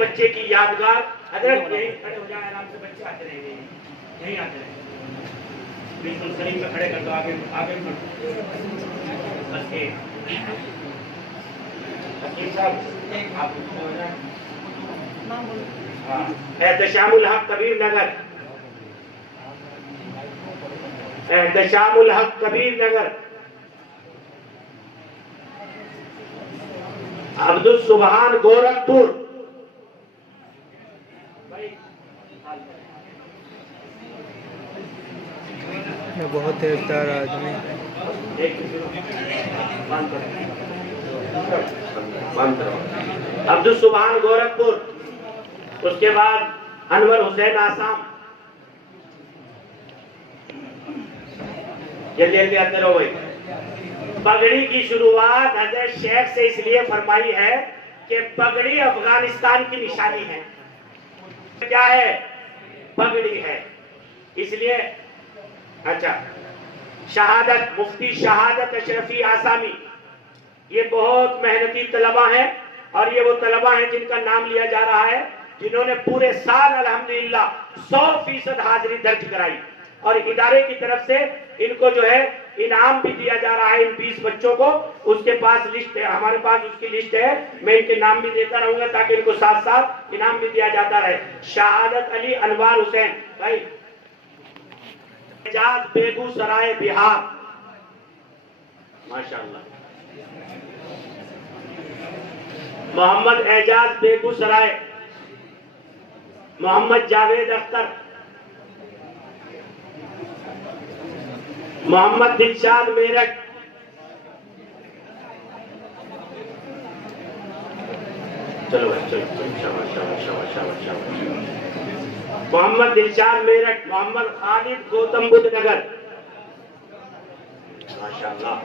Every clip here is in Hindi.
बच्चे की यादगार। हजरत यही खड़े हो जाए, आराम से बच्चे आते रहेंगे, यही आते रहेंगे, बिल्कुल सलीम में खड़े कर दो, आगे आगे बस एक हकीम साहब आप हो जाए। हाँ, एहतशामुल हक कबीर नगर, एहतशामुल हक कबीर नगर, अब्दुल सुबहान गोरखपुर। बहुत देवदार आदमी। अब्दुल सुबहान गोरखपुर, उसके बाद अनवर हुसैन आसाम। जल्दी जल्दी आते रहो भाई। पगड़ी की शुरुआत हजरत शेख से इसलिए फरमाई है कि पगड़ी अफगानिस्तान की निशानी है। क्या है? पगड़ी है, इसलिए। अच्छा, शहादत, मुफ्ती शहादत अशरफी आसामी, ये बहुत मेहनती तलबा हैं और ये वो तलबा हैं जिनका नाम लिया जा रहा है जिन्होंने पूरे साल अल्हम्दुलिल्लाह 100% हाजिरी दर्ज कराई और इदारे की तरफ से इनको जो है इनाम भी दिया जा रहा है। इन 20 बच्चों को, उसके पास लिस्ट है, हमारे पास उसकी लिस्ट है, मैं इनके नाम भी देता रहूंगा ताकि इनको साथ साथ इनाम भी दिया जाता रहे। शहादत अली अनवार हुसैन भाई, एजाज बेगूसराय बिहार, माशाअल्लाह। मोहम्मद एजाज बेगूसराय, मोहम्मद जावेद अख्तर, मोहम्मद दिलशाद मेरठ, चलो चलो चलो, शाबाश शाबाश शाबाश शाबाश शाबाश। मोहम्मद दिलशाद मेरठ, मोहम्मद खालिद गौतम बुद्ध नगर, माशाअल्लाह।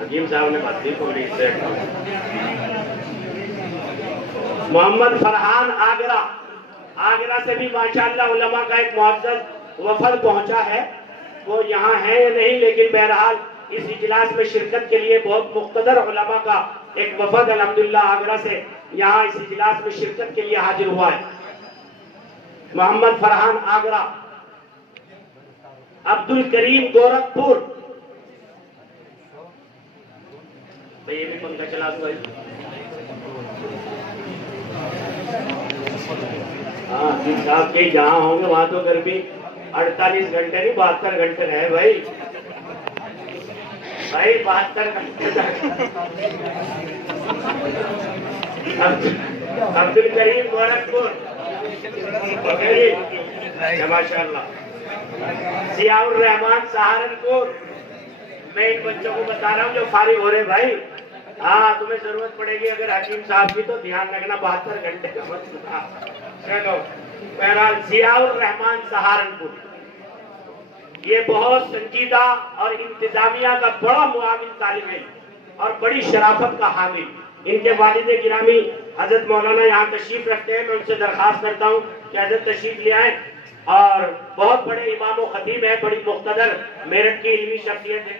हकीम साहब ने बात दी पगड़ी से। मोहम्मद फरहान आगरा, आगरा से भी माशाअल्लाह उलमा का एक मुअज़्ज़ज़ वफद पहुंचा है। वो यहाँ है या नहीं, लेकिन बहरहाल इस इजलास में शिरकत के लिए बहुत मुक़्तदर उलमा का एक वफद अल्हम्दुलिल्लाह आगरा से यहाँ इस इजलास में शिरकत के लिए हाजिर हुआ है। मोहम्मद फरहान आगरा, अब्दुल करीम गोरखपुर, भाई ये भी पंखा चला दो भाई। हाँ, साहब के जहाँ होंगे वहां तो गर्मी 48 घंटे नहीं 72 घंटे है भाई, भाई 72 घंटे। अब्दुल करीम गोरखपुर, माशाअल्लाह। जियाउर रहमान सहारनपुर, मैं इन बच्चों को बता रहा हूँ जो फारिग हो रहे भाई। हाँ, तुम्हें जरूरत पड़ेगी अगर हकीम साहब की तो ध्यान रखना, 72 घंटे का मत। चलो, बहरहाल जियाउर रहमान सहारनपुर, ये बहुत संजीदा और इंतजामिया का बड़ा मुआविन तालिब इल्म और बड़ी शराफत का हामिल। इनके वालिद गिरामी हजरत मौलाना यहाँ तशरीफ रखते हैं। मैं उनसे दरखास्त करता हूँ कि हजरत तशरीफ ले आए, और बहुत बड़े इमाम व खतीब है, बड़ी मुख्तदर मेरठ की इल्मी शख्सियत है।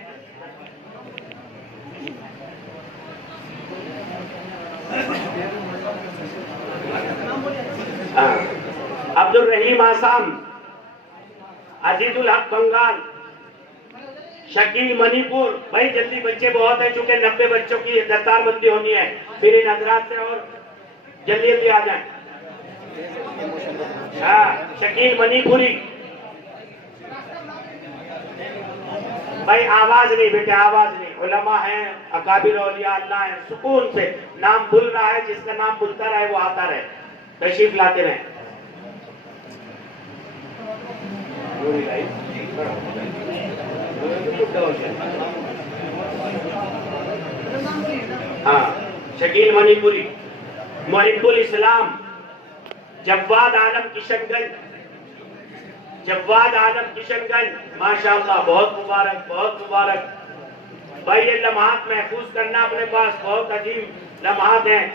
अब्दुल रहीम आसाम, अजीजुल हक बंगाल, शकील मणिपुर। भाई जल्दी, बच्चे बहुत हैं, चूंकि 90 बच्चों की दस्तारबंदी होनी है, फिर इन हजरात से और जल्दी जल्दी आ जाए। हाँ, शकील मणिपुरी भाई, आवाज नहीं बेटे, आवाज नहीं। उलमा है, अकाबिर औलिया अल्लाह है, सुकून से नाम भूल रहा है, जिसका नाम भूलता रहे वो आता रहे, तशरीफ लाते रहे। हाँ, शकील मणिपुरी, मोहिब्बुल इस्लाम, जव्वाद आलम किशनगंज, जव्वाद आलम किशनगंज, माशाअल्लाह, बहुत मुबारक, बहुत मुबारक। भाई ये लम्हात महफूज करना अपने पास, बहुत अजीब लम्हात हैं।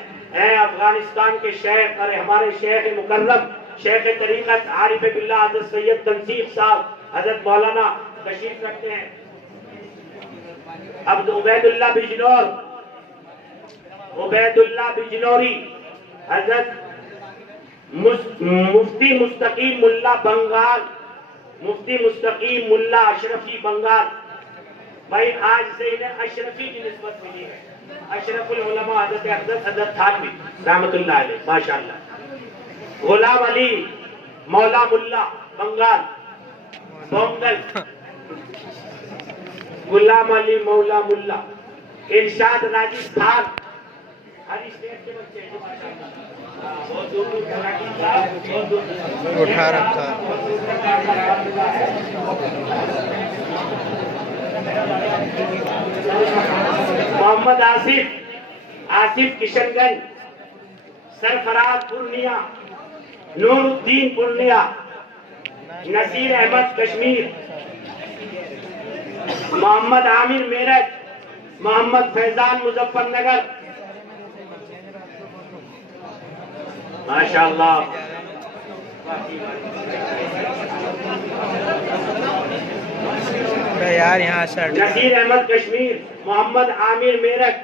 अफगानिस्तान के शेख, अरे हमारे शेख मुकर्रम, शेख तरीक़त आरिफ बिल्लाह हज़रत सैयद तंसीफ साहब, हजरत मौलाना तशरीफ रखते हैं। अब उबैदुल्लाह बिजनौर, उबैदुल्लाह बिजनौरी, हजरत मुफ्ती मुस्तकीम मुल्ला बंगाल, मुफ्ती मुस्तकीम मुल्ला अशरफी बंगाल। भाई आज से इन्हें अशरफी की निस्बत मिली है। अशरफुल उलमा हज़रत अफजल सदर थानवी रहमतुल्लाह अलैह माशाअल्लाह। गुलाम अली मौला मुल्ला बंगाल बोंगल, गुलाम अली मौला मुल्ला। इरशाद राजस्थान। हर स्टेट के बच्चे हैं जो माशाअल्लाह बहुत दूर दूर तक उठा रखा। मोहम्मद आसिफ, आसिफ किशनगंज, सरफराज पूर्णिया, नूरुद्दीन पूर्णिया, नसीर अहमद कश्मीर, मोहम्मद आमिर मेरठ, मोहम्मद फैजान मुजफ्फरनगर माशाअल्लाह। यार यहाँ शर्ट नसीर अहमद कश्मीर, मोहम्मद आमिर मेरठ।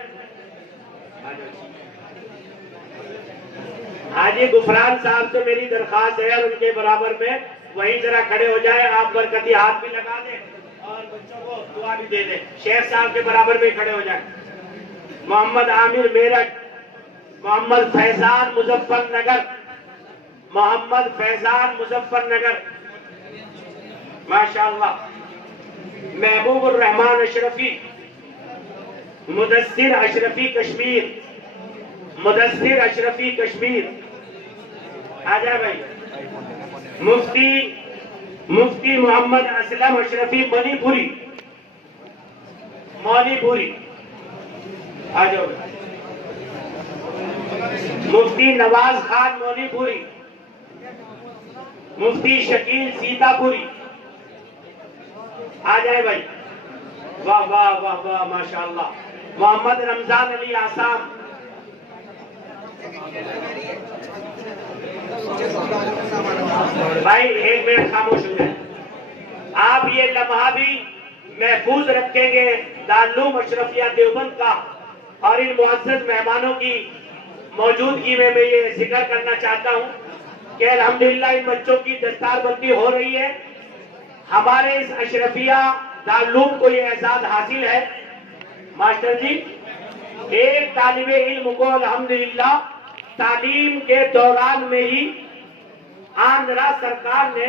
हाजी गुफरान साहब से मेरी दरखास्त है उनके बराबर में वहीं जरा खड़े हो जाए, आप बरकती हाथ भी लगा दें और बच्चों को दुआ भी दे दें। शेख साहब के बराबर में खड़े हो जाए। मोहम्मद आमिर मेरठ, मोहम्मद फैजान मुजफ्फरनगर, मोहम्मद फैजान मुजफ्फरनगर माशाअल्लाह। महबूबुर रहमान अशरफी, मुदस्सिर अशरफी कश्मीर, मुदस्सिर अशरफी कश्मीर। आ जाए भाई। मुफ्ती मोहम्मद असलम अशरफी मणिपुरी, मणिपुरी। आ जाओ। मुफ्ती नवाज खान मणिपुरी, मुफ्ती शकील सीतापुरी। आ जाए भाई। वाह वाह वाह वाह माशाअल्लाह। मोहम्मद रमजान अली आसाम। भाई एक मिनट खामोश हो जाए। आप ये लम्हा भी महफूज रखेंगे दारुल अशरफिया देवबंद का। और इन मुअज़्ज़ज़ मेहमानों की मौजूदगी में मैं ये जिक्र करना चाहता हूँ कि अल्हम्दुलिल्लाह इन बच्चों की दस्तारबंदी हो रही है। हमारे इस अशरफिया दारुल को ये एजाज हासिल है मास्टर जी। एक तालिबे इल्म को अल्हम्दुलिल्लाह तालीम के दौरान में ही आंध्रा सरकार ने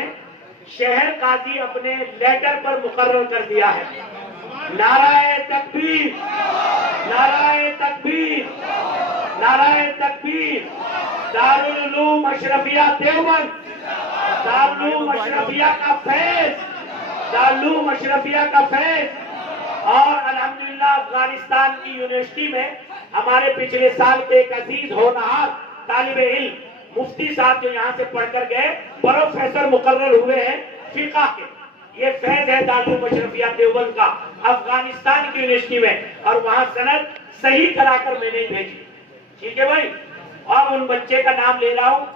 शहर काजी अपने लेटर पर मुकर्रर कर दिया है। नाराए तकबीर, नाराए तकबीर, नाराए तकबीर। दारुल उलूम अशरफिया देवबंद, दारुल उलूम अशरफिया का फैज, दारुल उलूम अशरफिया का फैज। और अल्हम्दुलिल्लाह अफगानिस्तान की यूनिवर्सिटी में हमारे पिछले साल के एक अजीज होनहार तालिबे इल्म मुफ्ती साहब जो यहाँ से पढ़कर गए प्रोफेसर मुकर्रर हुए हैं फिका के। ये फैज है दारुल अशरफिया देवबंद का अफगानिस्तान की यूनिवर्सिटी में। और वहां सनद सही कराकर मैंने ही भेजी। ठीक है भाई। और उन बच्चे का नाम ले रहा हूँ,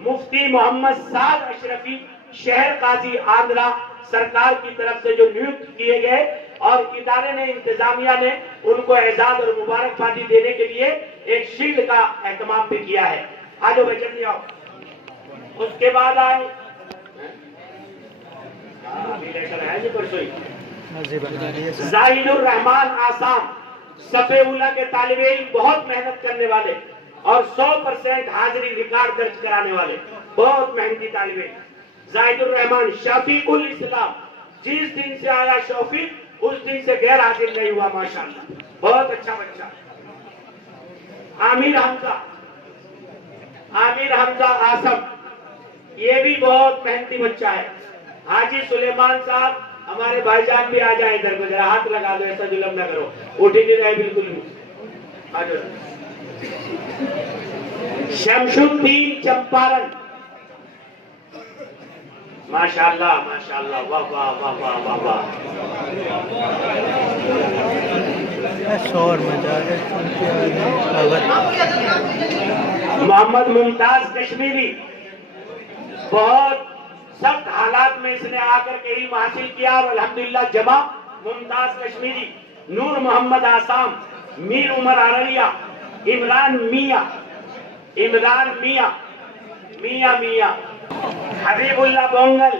मुफ्ती मोहम्मद साद अशरफी, शहर काजी आंध्रा सरकार की तरफ से जो नियुक्त किए गए। और इदारे ने, इंतजामिया ने उनको एजाज और मुबारकबादी देने के लिए एक शील्ड का एहतमाम भी किया है। आ जाओ बच्चे, जल्दी आओ। उसके बाद आए जाहिदुर रहमान आसाम, सफेउल्ला के तालिबे इल्म, बहुत मेहनत करने वाले और 100% हाजिरी रिकॉर्ड दर्ज कराने वाले बहुत मेहनती तालिबे। जाहिदुर रहमान शफीकुल इस्लाम, जिस दिन से आया शफीक उस दिन से गैर हाजिर नहीं हुआ माशाअल्लाह, बहुत अच्छा बच्चा। आमिर हमजा, आमिर हमजा आसम, ये भी बहुत मेहनती बच्चा है। हाजी सुलेमान साहब हमारे भाईजान भी आ जाए इधर को, जरा हाथ लगा दो, ऐसा जुल्म ना करो, उठ ही नहीं रहे बिल्कुल भी। आ जाओ। शमशुद्दीन चंपारण, माशाअल्लाह माशाअल्लाह, वाह वाह वाह वाह वाह वाह। शोर मचा मोहम्मद मुमताज कश्मीरी, बहुत सख्त हालात में इसने आकर के इल्म हासिल किया और अल्हम्दुलिल्लाह जमा। मुमताज कश्मीरी, नूर मोहम्मद आसाम, मीर उमर अररिया, इमरान मिया, इमरान मिया, मियाँ मियाँ हबीबुल्ला बोंगल